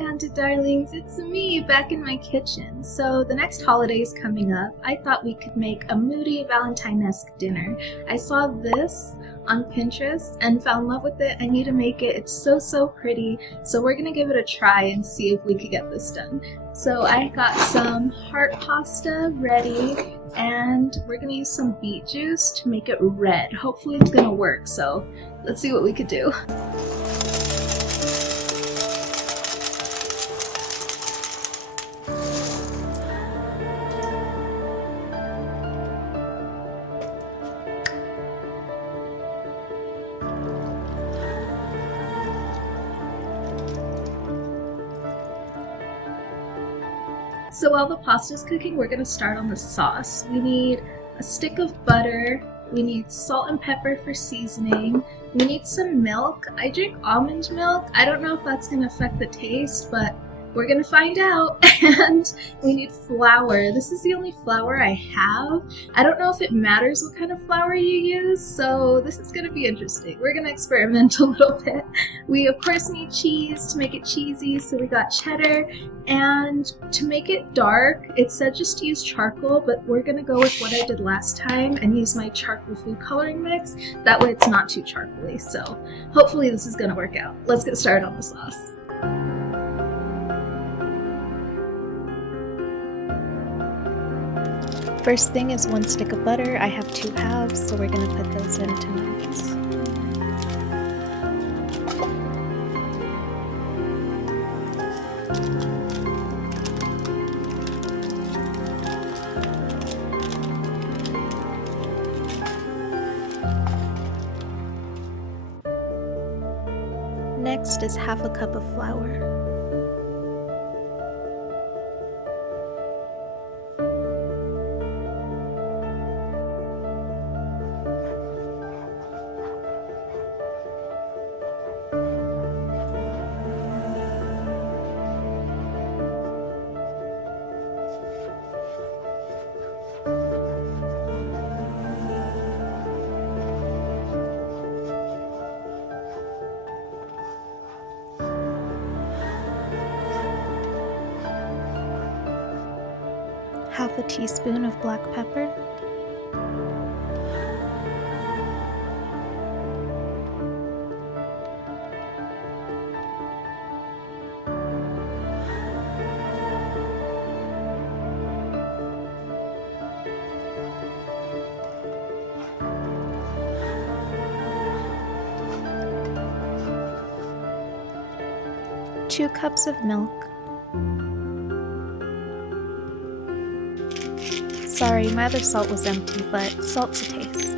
my hunted darlings, it's me back in my kitchen. So the next holiday is coming up. I thought we could make a moody Valentine-esque dinner. I saw this on Pinterest and fell in love with it. I need to make it. It's so pretty. So we're gonna give it a try and see if we could get this done. So I got some heart pasta ready and we're gonna use some beet juice to make it red. Hopefully it's gonna work. So let's see what we could do. So while the pasta's cooking, we're gonna start on the sauce. We need a stick of butter, we need salt and pepper for seasoning, we need some milk. I drink almond milk. I don't know if that's gonna affect the taste, but we're gonna find out. And we need flour. This is the only flour I have. I don't know if it matters what kind of flour you use, so this is gonna be interesting. We're gonna experiment a little bit. We of course need cheese to make it cheesy, so we got cheddar. And to make it dark, it said just to use charcoal, but we're gonna go with what I did last time and use my charcoal food coloring mix. That way it's not too charcoaly, so hopefully this is gonna work out. Let's get started on the sauce. First thing is 1 stick of butter. I have 2 halves, so we're going to put those into melts. Next is half a cup of flour. Half a teaspoon of black pepper, two cups of milk. Sorry, my other salt was empty, but salt to taste.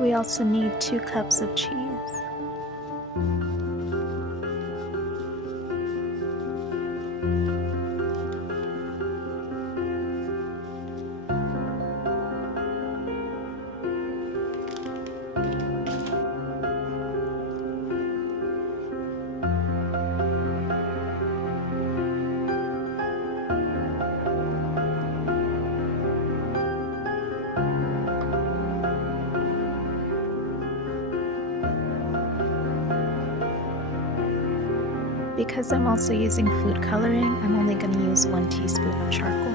We also need 2 cups of cheese. because I'm also using food coloring, I'm only going to use 1 teaspoon of charcoal.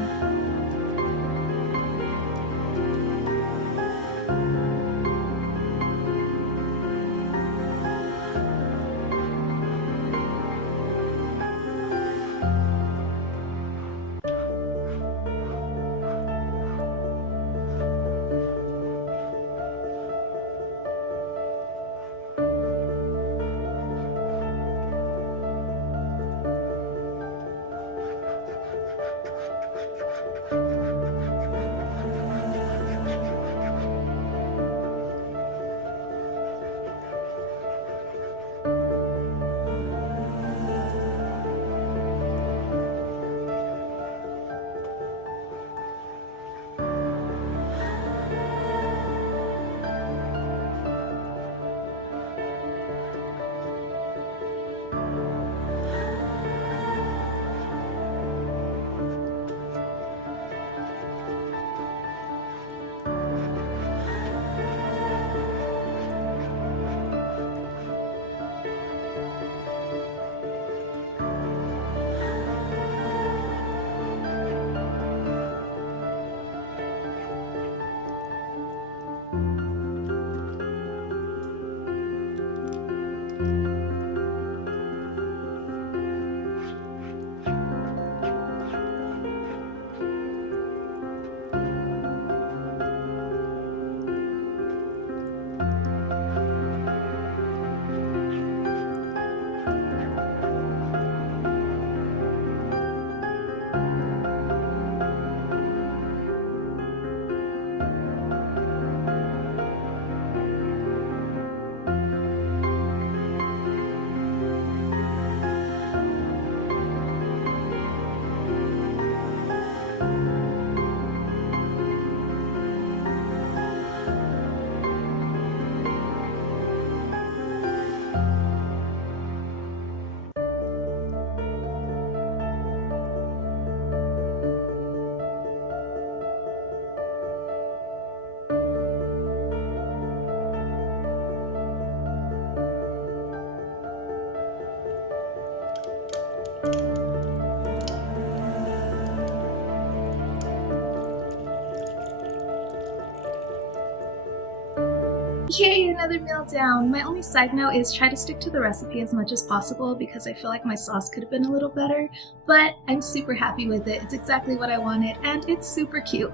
Yay, another meal down! My only side note is try to stick to the recipe as much as possible because I feel like my sauce could have been a little better, but I'm super happy with it. It's exactly what I wanted and it's super cute.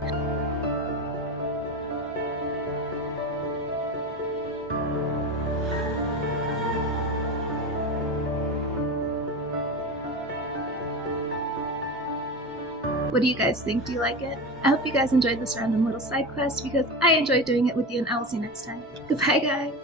What do you guys think? Do you like it? I hope you guys enjoyed this random little side quest because I enjoyed doing it with you, and I will see you next time. Goodbye, guys!